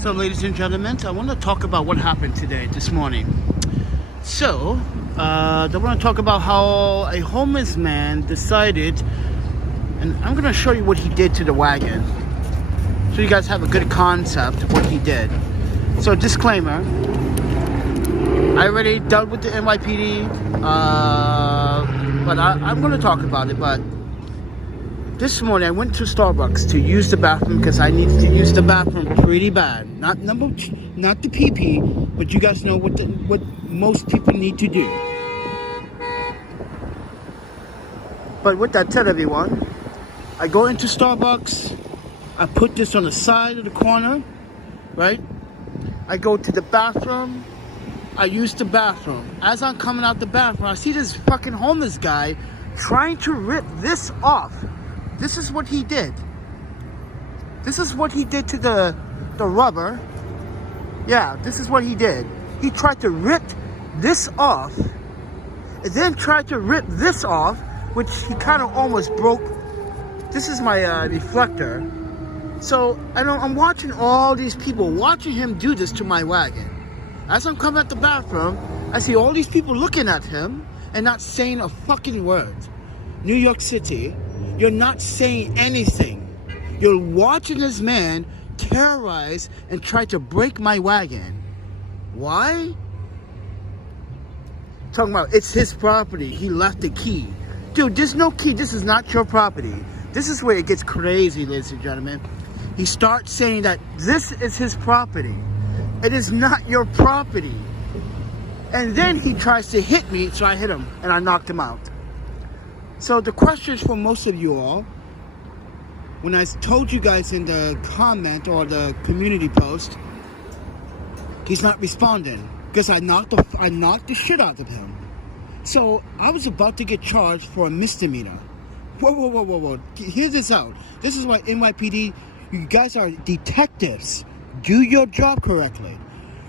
So, ladies and gentlemen, I want to talk about what happened this morning. So, I want to talk about how a homeless man decided, and I'm going to show you what he did to the wagon, so you guys have a good concept of what he did. So, disclaimer, I already dealt with the NYPD, but I'm going to talk about it. But this morning I went to Starbucks to use the bathroom because I needed to use the bathroom pretty bad. Not the PP, but you guys know what most people need to do. But with that said, everyone, I go into Starbucks. I put this on the side of the corner, right? I go to the bathroom. I use the bathroom. As I'm coming out the bathroom, I see this fucking homeless guy trying to rip this off. This is what he did. This is what he did to the rubber. Yeah, this is what he did. He tried to rip this off, and then tried to rip this off, which he kind of almost broke. This is my reflector. So I'm watching all these people watching him do this to my wagon. As I'm coming out the bathroom, I see all these people looking at him and not saying a fucking word. New York City. You're not saying anything. You're watching this man terrorize and try to break my wagon. Why? Talking about it's his property. He left the key. Dude, there's no key. This is not your property. This is where it gets crazy, ladies and gentlemen. He starts saying that this is his property. It is not your property. And then he tries to hit me, so I hit him and I knocked him out. So the question is for most of you all, when I told you guys in the comment or the community post, he's not responding because I knocked the shit out of him. So I was about to get charged for a misdemeanor. Whoa. Hear this out. This is why NYPD, you guys are detectives. Do your job correctly.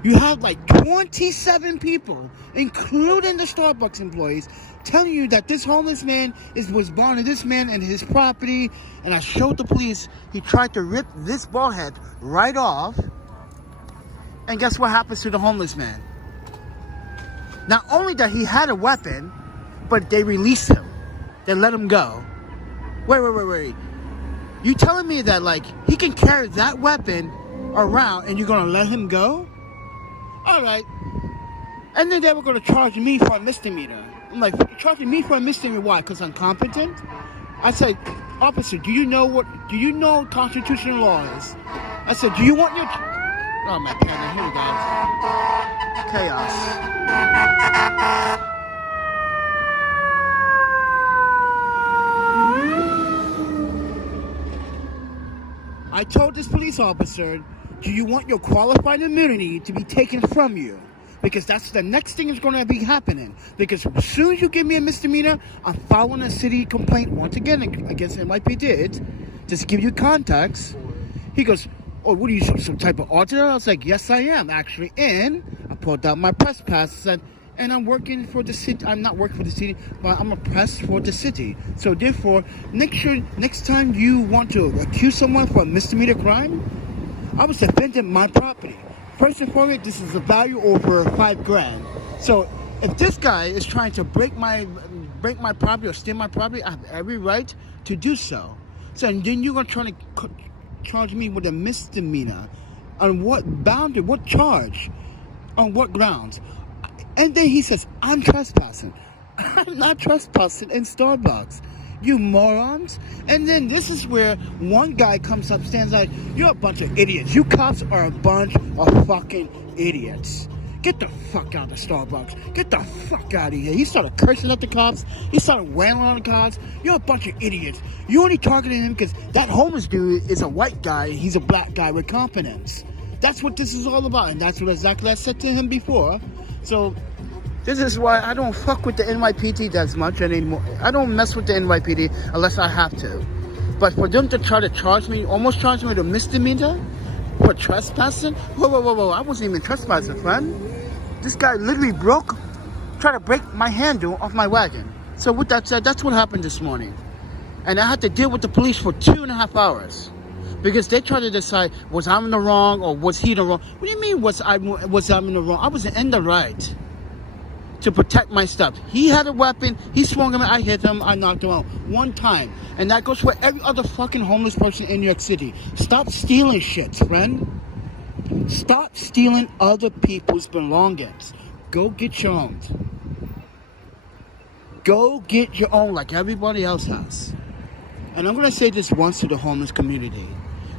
You have like 27 people, including the Starbucks employees, telling you that this homeless man was bothering this man and his property. And I showed the police. He tried to rip this ball head right off. And guess what happens to the homeless man? Not only that he had a weapon, but they released him. They let him go. Wait. You telling me that like he can carry that weapon around and you're gonna let him go? All right. And then they were gonna charge me for a misdemeanor. I'm like, charging me for a misdemeanor? Why? Because I'm competent? I said, officer, do you know constitutional laws? I said, do you want your... Oh my God, here we go. Chaos. I told this police officer, do you want your qualified immunity to be taken from you? Because that's the next thing is going to be happening. Because as soon as you give me a misdemeanor, I'm filing a city complaint once again against NYPD. Just to give you context. He goes, oh, what are you, some type of auditor? I was like, yes, I am, actually. And I pulled out my press pass and said, and I'm working for the city. I'm not working for the city, but I'm a press for the city. So therefore, next time you want to accuse someone for a misdemeanor crime, I was defending my property. First and foremost, this is a value over $5,000. So if this guy is trying to break my property or steal my property, I have every right to do so. So and then you're gonna try to charge me with a misdemeanor. On what boundary? What charge? On what grounds? And then he says, I'm trespassing. I'm not trespassing in Starbucks. You morons. And then this is where one guy comes up, stands like, you're a bunch of idiots. You cops are a bunch of fucking idiots. Get the fuck out of Starbucks. Get the fuck out of here. He started cursing at the cops. He started wailing on the cops. You're a bunch of idiots. You only targeted him because that homeless dude is a white guy. He's a black guy with competence. That's what this is all about. And that's what exactly I said to him before. So this is why I don't fuck with the NYPD as much anymore. I don't mess with the NYPD unless I have to. But for them to try to charge me, almost charge me with a misdemeanor for trespassing? Whoa. I wasn't even trespassing, friend. This guy literally tried to break my handle off my wagon. So with that said, that's what happened this morning. And I had to deal with the police for 2.5 hours. Because they try to decide, was I in the wrong or was he the wrong? What do you mean was I in the wrong? I was in the right to protect my stuff. He had a weapon, he swung him, I hit him, I knocked him out one time. And that goes for every other fucking homeless person in New York City. Stop stealing shit, friend. Stop stealing other people's belongings. Go get your own. Go get your own like everybody else has. And I'm going to say this once to the homeless community.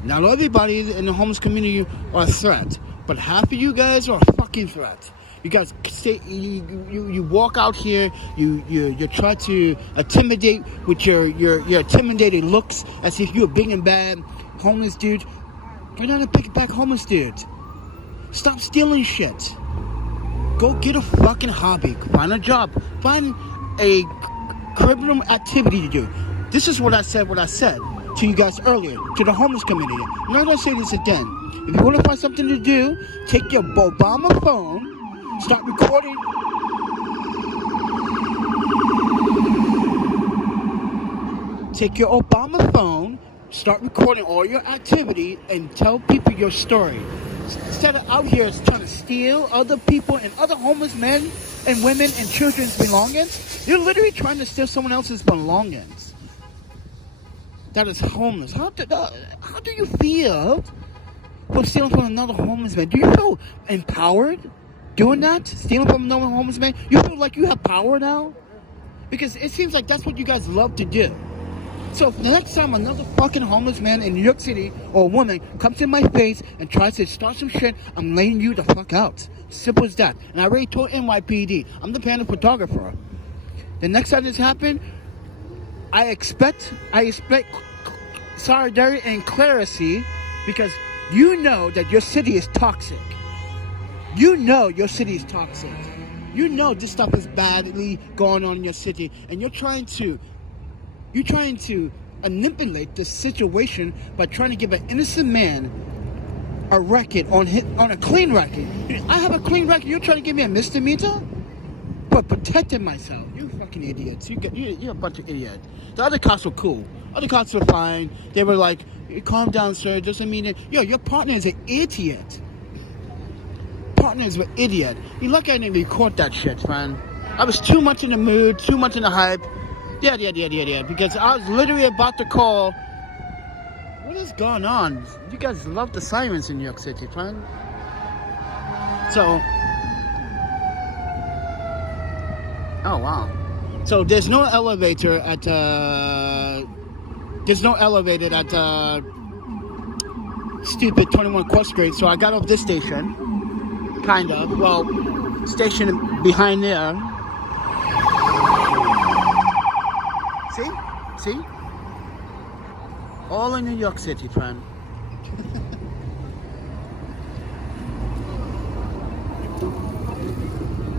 Not everybody in the homeless community are a threat, but half of you guys are a fucking threat. You guys say you walk out here, you try to intimidate with your intimidating looks as if you're a big and bad homeless dude. You're not a big back homeless dude. Stop stealing shit. Go get a fucking hobby. Find a job. Find a criminal activity to do. This is what I said to you guys earlier, to the homeless community. I'm not going to say this again. If you want to find something to do, take your Obama phone, start recording. Take your Obama phone, start recording all your activity, and tell people your story. Instead of out here trying to steal other people and other homeless men and women and children's belongings, you're literally trying to steal someone else's belongings. That is homeless. How do you feel for stealing from another homeless man? Do you feel empowered doing that? Stealing from another homeless man? You feel like you have power now? Because it seems like that's what you guys love to do. So if the next time another fucking homeless man in New York City or a woman comes in my face and tries to start some shit, I'm laying you the fuck out. Simple as that. And I already told NYPD, I'm the Panda Photographer. The next time this happens, I expect solidarity and clarity, because you know that your city is toxic. You know your city is toxic. You know this stuff is badly going on in your city, and you're trying to manipulate the situation by trying to give an innocent man a record on a clean record. I have a clean record. You're trying to give me a misdemeanor? But protecting myself. You fucking idiots. You're a bunch of idiots. The other cops were cool. Other cops were fine. They were like, calm down, sir. It doesn't mean it. Yo, your partner is an idiot. Partner is an idiot. You lucky I didn't record that shit, man. I was too much in the mood, too much in the hype. Yeah. Because I was literally about to call. What is going on? You guys love the sirens in New York City, man. So. Oh, wow. So there's no elevator at stupid 21 Court Street. So I got off this station. Kind of. Well, station behind there. See? All in New York City, friend.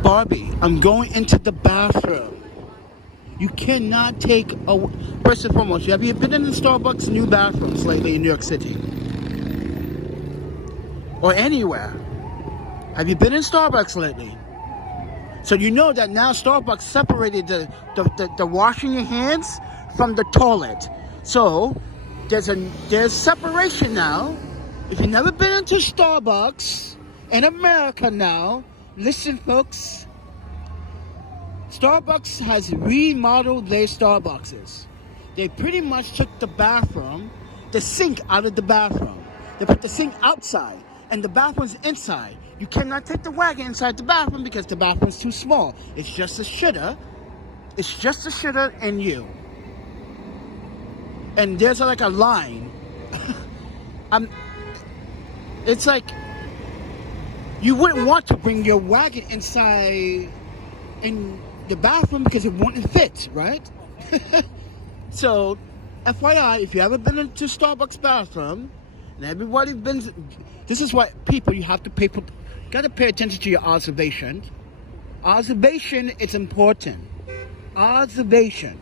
Barbie, I'm going into the bathroom. You cannot take a... First and foremost, have you been in the Starbucks new bathrooms lately in New York City? Or anywhere? Have you been in Starbucks lately? So you know that now Starbucks separated the washing your hands from the toilet. So there's separation now. If you've never been into Starbucks in America now, listen, folks. Starbucks has remodeled their Starbucks. They pretty much took the sink out of the bathroom. They put the sink outside and the bathroom's inside. You cannot take the wagon inside the bathroom because the bathroom's too small. It's just a shitter. It's just a shitter and you. And there's like a line. It's like you wouldn't want to bring your wagon inside in the bathroom because it wouldn't fit, right? So, FYI, if you ever been into Starbucks bathroom, and everybody's been, this is what people you have to pay for. Gotta pay attention to your observation. Observation is important. Observation.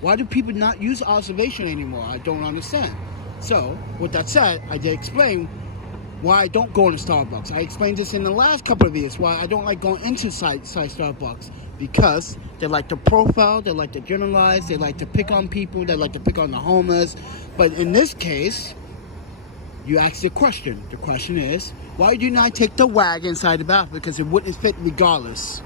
Why do people not use observation anymore? I don't understand. So, with that said, I did explain why I don't go into Starbucks. I explained this in the last couple of years, why I don't like going into side Starbucks. Because they like to profile, they like to generalize, they like to pick on people, they like to pick on the homeless. But in this case, you ask the question. The question is, why do you not take the wag inside the bathroom? Because it wouldn't fit regardless.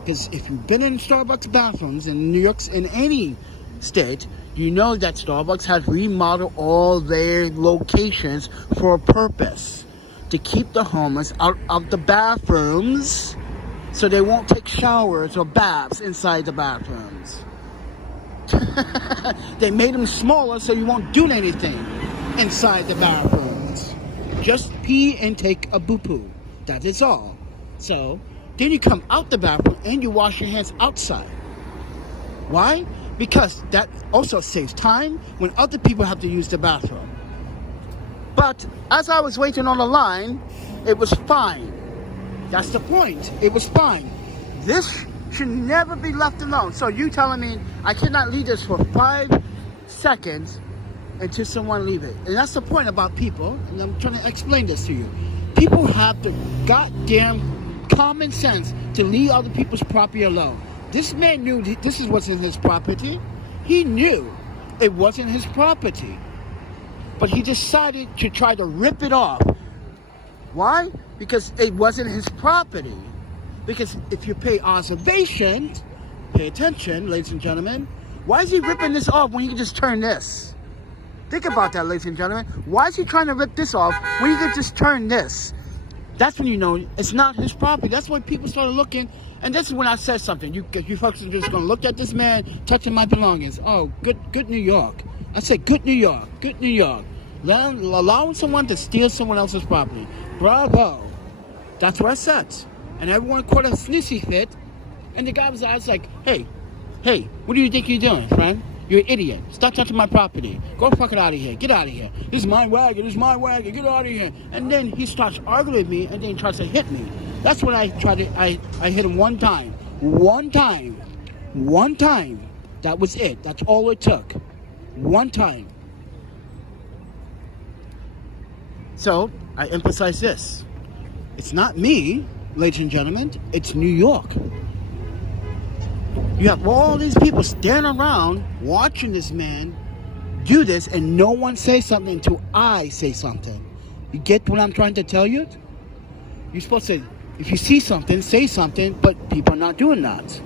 Because if you've been in Starbucks bathrooms in New York, in any state, you know that Starbucks has remodeled all their locations for a purpose. To keep the homeless out of the bathrooms so they won't take showers or baths inside the bathrooms. They made them smaller so you won't do anything inside the bathrooms. Just pee and take a boo-poo. That is all. So, then you come out the bathroom and you wash your hands outside. Why? Because that also saves time when other people have to use the bathroom. But as I was waiting on the line, it was fine. That's the point. It was fine. This should never be left alone. So you telling me I cannot leave this for 5 seconds until someone leave it. And that's the point about people. And I'm trying to explain this to you. People have the goddamn common sense to leave other people's property alone. This man knew this wasn't his property. He knew it wasn't his property. But he decided to try to rip it off. Why? Because it wasn't his property. Because if you pay observation, pay attention, ladies and gentlemen, why is he ripping this off when he can just turn this? Think about that, ladies and gentlemen. Why is he trying to rip this off when he can just turn this? That's when you know it's not his property. That's when people started looking. And this is when I said something. You folks are just going to look at this man touching my belongings. Oh, good New York. I said, good New York. Good New York. Allowing someone to steal someone else's property. Bravo. That's what I said. And everyone caught a sneezy fit. And the guy was like, hey, what do you think you're doing, friend? You're an idiot. Stop touching my property. Go fuck it out of here. Get out of here. This is my wagon. This is my wagon. Get out of here. And then he starts arguing with me and then he tries to hit me. That's when I hit him one time. One time. That was it. That's all it took. One time. So, I emphasize this. It's not me, ladies and gentlemen. It's New York. You have all these people standing around watching this man do this and no one says something until I say something. You get what I'm trying to tell you? You're supposed to, if you see something, say something, but people are not doing that.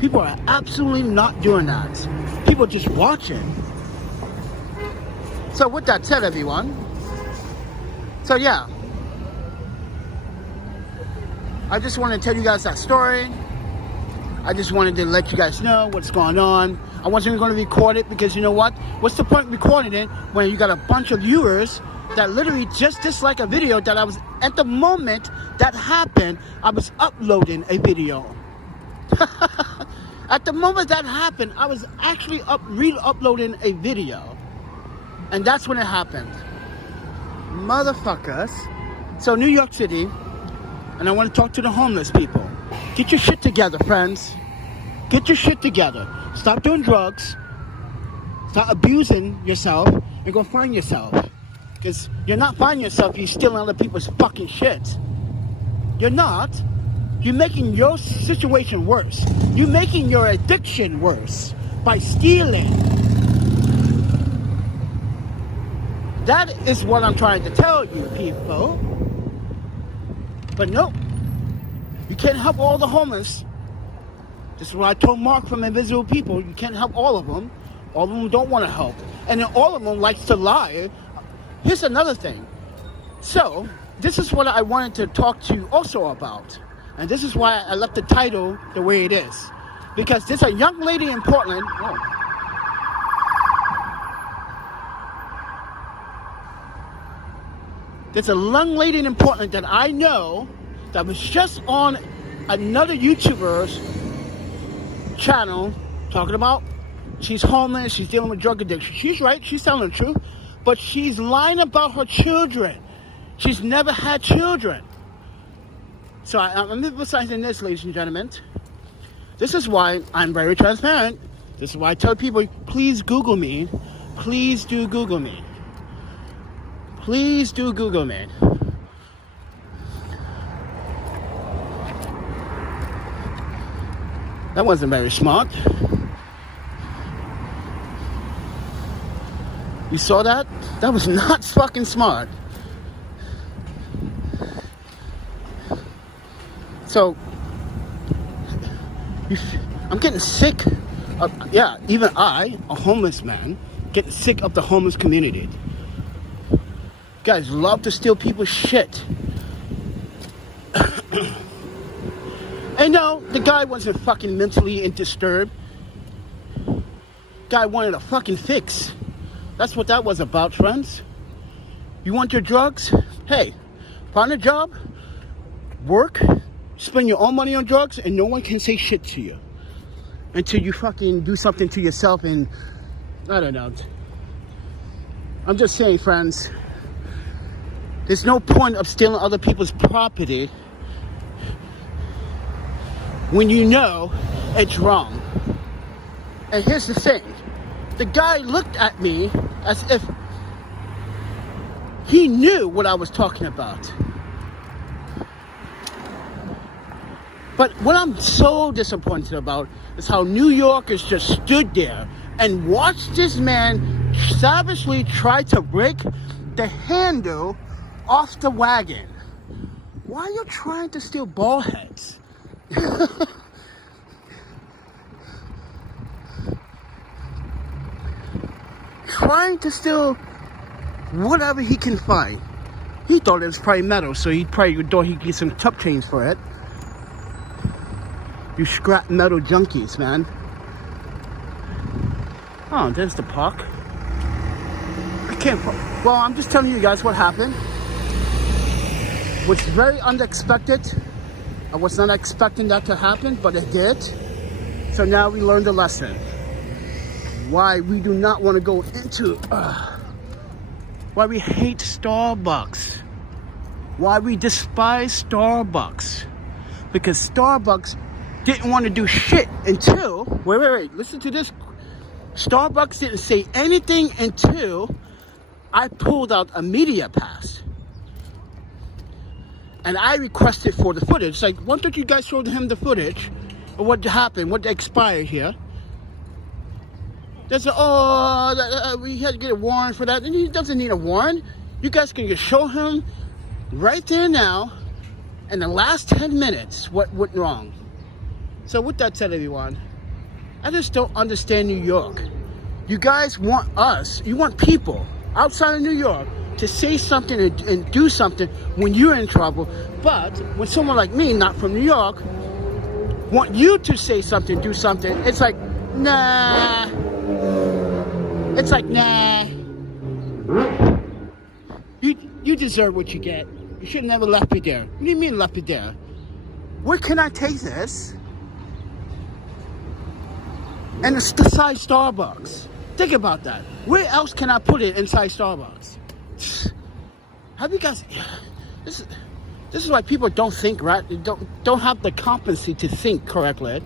People are absolutely not doing that. People are just watching. So with that said, everyone, so yeah, I just wanted to tell you guys that story. I just wanted to let you guys know what's going on. I wasn't going to record it because you know what? What's the point of recording it when you got a bunch of viewers that literally just dislike a video that I was, at the moment that happened, I was uploading a video. At the moment that happened, I was actually re-uploading a video. And that's when it happened. Motherfuckers. So New York City, and I want to talk to the homeless people. Get your shit together, friends. Get your shit together. Stop doing drugs. Stop abusing yourself and go find yourself. Because you're not finding yourself, you're stealing other people's fucking shit. You're not. You're making your situation worse. You're making your addiction worse by stealing. That is what I'm trying to tell you, people. But nope. You can't help all the homeless. This is what I told Mark from Invisible People. You can't help all of them. All of them don't want to help. And then all of them likes to lie. Here's another thing. So, this is what I wanted to talk to you also about. And this is why I left the title the way it is. Because there's a young lady in Portland. Oh. There's a young lady in Portland that I know that was just on another YouTuber's channel talking about she's homeless, she's dealing with drug addiction. She's right, she's telling the truth, but she's lying about her children. She's never had children. So I'm emphasizing this, ladies and gentlemen. This is why I'm very transparent. This is why I tell people, please Google me. Please do Google me. Please do Google me. That wasn't very smart. You saw that? That was not fucking smart. So, I'm getting sick of, yeah, even I, a homeless man, getting sick of the homeless community. Guys love to steal people's shit. And no, the guy wasn't fucking mentally disturbed. Guy wanted a fucking fix. That's what that was about, friends. You want your drugs? Hey, find a job, work, spend your own money on drugs, and no one can say shit to you until you fucking do something to yourself. And I don't know. I'm just saying, friends, there's no point of stealing other people's property when you know it's wrong. And here's the thing. The guy looked at me as if he knew what I was talking about. But what I'm so disappointed about is how New Yorkers just stood there and watched this man savagely try to break the handle off the wagon. Why are you trying to steal ball heads? Trying to steal whatever he can find. He thought it was probably metal, so he probably thought he'd get some tuck chains for it. You scrap metal junkies, man. Oh, there's the park. I can't. Well, I'm just telling you guys what happened. It was very unexpected. I was not expecting that to happen, but it did. So now we learned a lesson. Why we do not want to go into, why we hate Starbucks, why we despise Starbucks, because Starbucks didn't want to do shit until, wait, listen to this. Starbucks didn't say anything until I pulled out a media pass. And I requested for the footage. It's like, why don't you guys show him the footage of what happened, what expired here? There's we had to get a warrant for that. And he doesn't need a warrant. You guys can just show him right there now, in the last 10 minutes, what went wrong. So with that said, everyone, I just don't understand New York. You guys want you want people outside of New York to say something and do something when you're in trouble. But when someone like me, not from New York, want you to say something, do something, it's like, nah. It's like, nah. You deserve what you get. You should have never left me there. What do you mean left me there? Where can I take this? And it's inside Starbucks. Think about that. Where else can I put it inside Starbucks? Have you guys? This is why people don't think right. They don't have the competency to think correctly.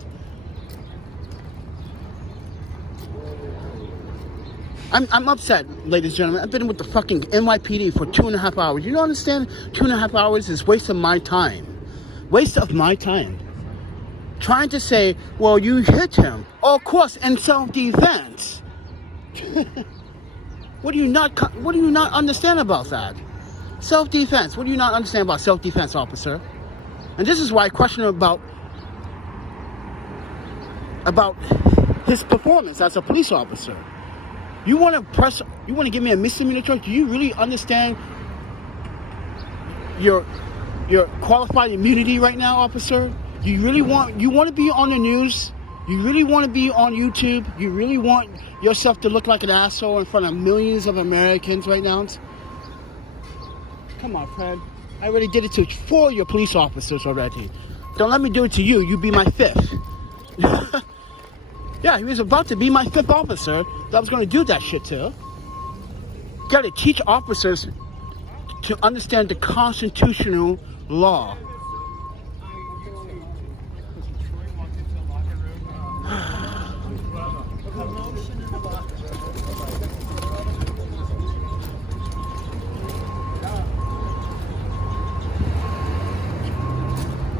I'm upset, ladies and gentlemen. I've been with the fucking NYPD for 2.5 hours. You don't understand? 2.5 hours is waste of my time. Waste of my time. Trying to say, well, you hit him. Oh, of course, in self-defense. What do you not understand about that? Self-defense. What do you not understand about self-defense, officer? And this is why I question about his performance as a police officer. You want to give me a misdemeanor charge? Do you really understand your qualified immunity right now, officer? You want to be on the news? You really want to be on YouTube? You really want yourself to look like an asshole in front of millions of Americans right now? Come on, Fred. I already did it to 4 of your police officers already. Don't let me do it to you. You be my 5th. Yeah, he was about to be my 5th officer that I was going to do that shit to. You got to teach officers to understand the constitutional law.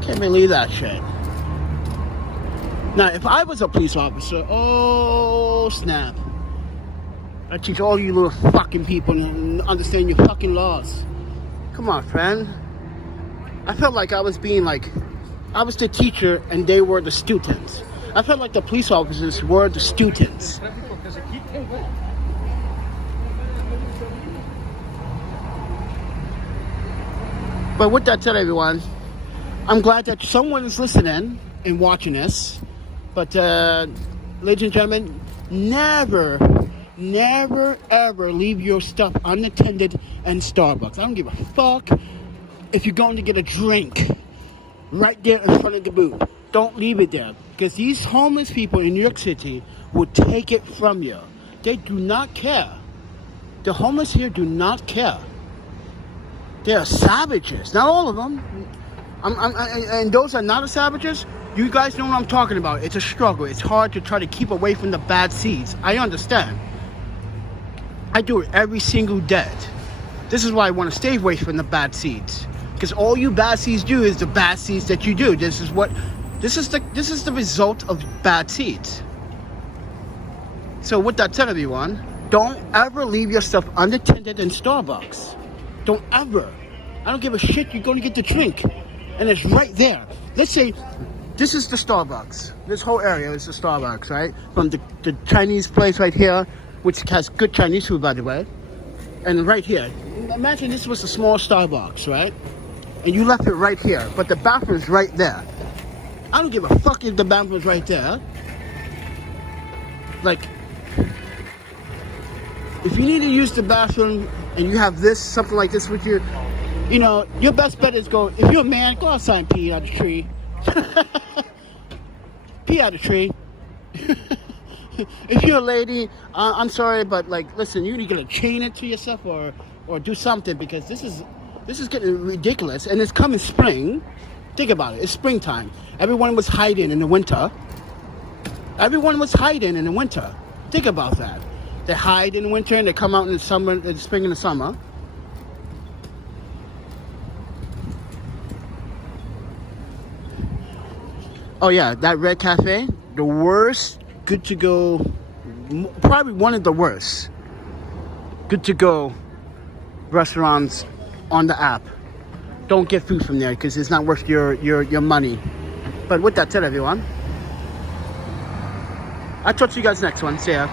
Can't believe that shit. Now, if I was a police officer, oh snap. I teach all you little fucking people and understand your fucking laws. Come on, friend. I felt like I was being like, I was the teacher and they were the students. I felt like the police officers were the students. But with that said, everyone, I'm glad that someone is listening and watching this. But ladies and gentlemen, never ever leave your stuff unattended in Starbucks. I don't give a fuck if you're going to get a drink right there in front of the booth. Don't leave it there, because these homeless people in New York City will take it from you. They do not care. The homeless here do not care. They are savages. Not all of them. And those are not the savages. You guys know what I'm talking about. It's a struggle. It's hard to try to keep away from the bad seeds. I understand. I do it every single day. This is why I want to stay away from the bad seeds. Because all you bad seeds do is the bad seeds that you do. This is the result of bad seeds. So with that said, everyone, don't ever leave your stuff unattended in Starbucks. Don't ever. I don't give a shit. You're going to get the drink. And it's right there. Let's say this is the Starbucks. This whole area is the Starbucks, right? From the Chinese place right here, which has good Chinese food, by the way. And right here. Imagine this was a small Starbucks, right? And you left it right here. But the bathroom's right there. I don't give a fuck if the bathroom's right there. Like, if you need to use the bathroom and you have this, something like this with you, you know, your best bet is go, if you're a man, go outside and pee out the tree. Pee out the tree. If you're a lady, I'm sorry, but like, listen, you need to chain it to yourself or do something, because this is getting ridiculous. And it's coming spring. Think about it. It's springtime. Everyone was hiding in the winter. Everyone was hiding in the winter. Think about that. They hide in the winter and they come out in the summer, in the spring and the summer. Oh yeah, that Red Cafe, the worst good to go, probably one of the worst good to go restaurants on the app. Don't get food from there because it's not worth your money. But with that said, everyone, I'll talk to you guys next one. See ya.